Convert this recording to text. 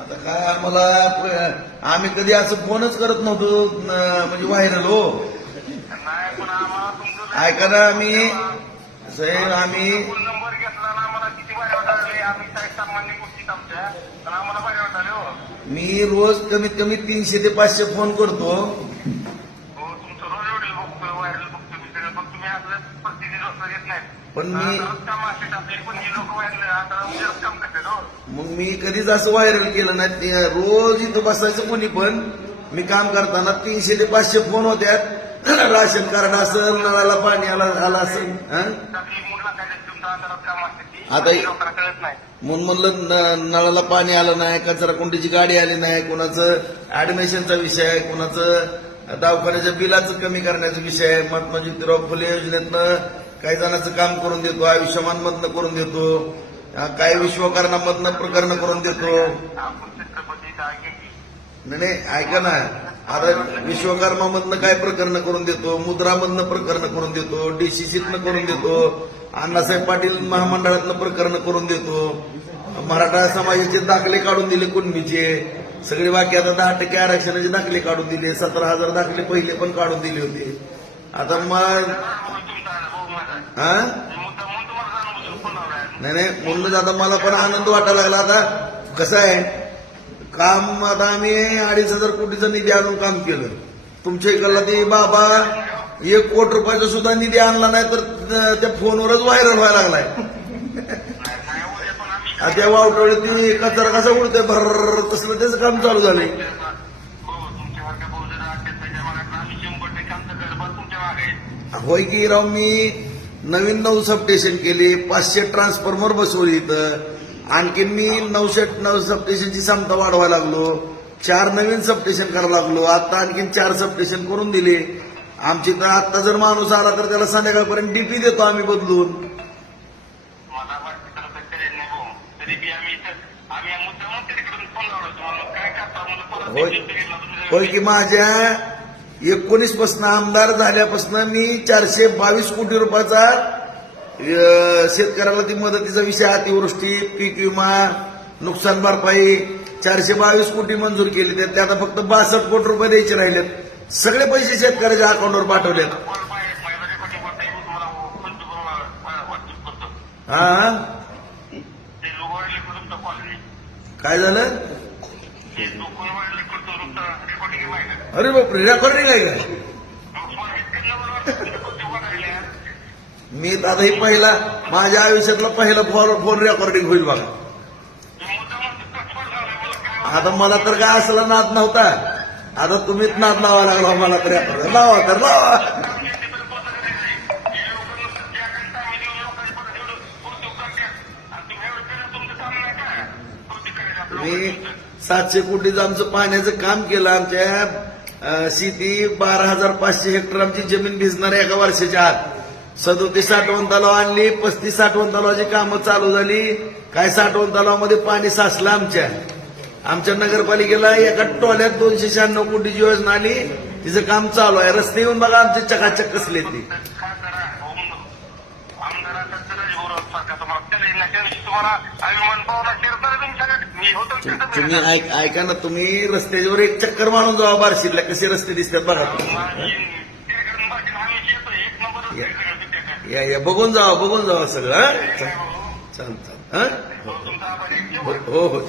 आता काय आम्हाला आम्ही कधी असं फोनच करत नव्हतो म्हणजे व्हायरल हो. ऐका ना आम्ही साहेब आम्ही हो. मी रोज कमीत कमी तीनशे ते पाचशे फोन करतो हो तुमचं रोज व्हिडिओ बघतोय व्हायरल बघतोय मी सगळं पण तुम्ही असं प्रतिदिन रोजचं येत नाही पण मी काम असे आपले पण हे लोक व्हायरल आता उद्याच काम करतात हो मग मी कधीच असं व्हायरल केलं नाही. रोज इथं बसायचं कोणी पण. मी काम करताना तीनशे ते पाचशे फोन होत्यात. राशन कार्ड असेल नळाला पाणी आला आला असेल आता म्हणून म्हणलं नळाला पाणी आलं नाही कचरा कोंडीची गाडी आली नाही कोणाचं ऍडमिशनचा विषय आहे कोणाचं दवाखान्याच्या बिलाचं कमी करण्याचा विषय आहे. महात्मा ज्योतिराव फुले योजनेतनं काही जणांचं काम करून देतो आयुष्यमानमधनं करून देतो काही विश्वकर्णामधनं प्रकरण करून देतो. नाही नाही, ऐका ना. आता विश्वकर्मामधनं काय प्रकरण करून देतो मुद्रामधनं प्रकरण करून देतो डीसीसीतनं करून देतो अण्णासाहेब पाटील महामंडळातनं प्रकरण करून देतो. मराठा समाजाचे दाखले काढून दिले कुणबीचे. सगळे बाकी आता दहा टक्के आरक्षणाचे दाखले काढून दिले सतरा हजार दाखले पहिले पण काढून दिले होते. आता मग हा? नाही नाही म्हणून आता मला पण आनंद वाटायला लागला आता. कसं आहे? काम आता आम्ही अडीच हजार कोटीचा निधी आणून काम केलं. तुमच्या इकडला ते बाबा एक कोटी रुपयाचा सुद्धा निधी आणला नाही तर त्या फोनवरच व्हायरल व्हायला लागलाय. त्या वावटोळे ती कचरा कसा उडतोय? भर तसलं त्याच काम चालू झालंय. हो. होय की राव मी नवीन नऊ सबस्टेशन केले पाचशे ट्रान्सफॉर्मर बसवले इथं. आणखीन मी नऊशे नऊ सबस्टेशनची क्षमता वाढवायला लागलो. चार नवीन सबस्टेशन करायला लागलो. आता आणखीन चार सबस्टेशन करून दिले. आमची तर आता जर माणूस आला तर त्याला संध्याकाळपर्यंत डीपी देतो आम्ही बदलून. होय. की माझ्या एकोणीसपासून आमदार झाल्यापासून मी चारशे बावीस कोटी रुपयाचा शेतकऱ्याला ती मदतीचा विषय अतिवृष्टी पीक विमा नुकसान भरपाई चारशे बावीस कोटी मंजूर केली. त्यात आता फक्त बासष्ट कोटी रुपये द्यायचे राहिलेत. सगळे पैसे शेतकऱ्याच्या अकाउंटवर पाठवलेत. हा काय झालं? अरे बापरे रेकॉर्डिंग आहे का मी आता हे पहिला माझ्या आयुष्यातला पहिला फोन फोन रेकॉर्डिंग होईल बघा. आता मला तर काय असला नाद नव्हता. आता तुम्हीच नाद लावा लागला हो मला तर रेकॉर्ड लावा तर लावा. मी सातशे कोटीचं आमचं पाण्याचं काम केलं आमच्या शेती बारा हजार पाचशे हेक्टर आमची जमीन भिजणार एका वर्षाच्या आत सदोतीस साठवण तलाव आणली पस्तीस साठवण तलावाची कामं चालू झाली काय साठवण तलावामध्ये पाणी साचलं आमच्या आमच्या नगरपालिकेला एका टोल्यात दोनशे शहाण्णव कोटीची योजना आली तिचं काम चालू आहे रस्ते येऊन बघा आमचे चकाचक कसले ते तुम्ही ऐक ऐका ना तुम्ही रस्त्यावर एक चक्कर मारून जावा बार्शीला कसे रस्ते दिसतात बघा तुम्ही. या या बघून जावा बघून जावा सगळं हं? चाल चाल चाल हो हो हो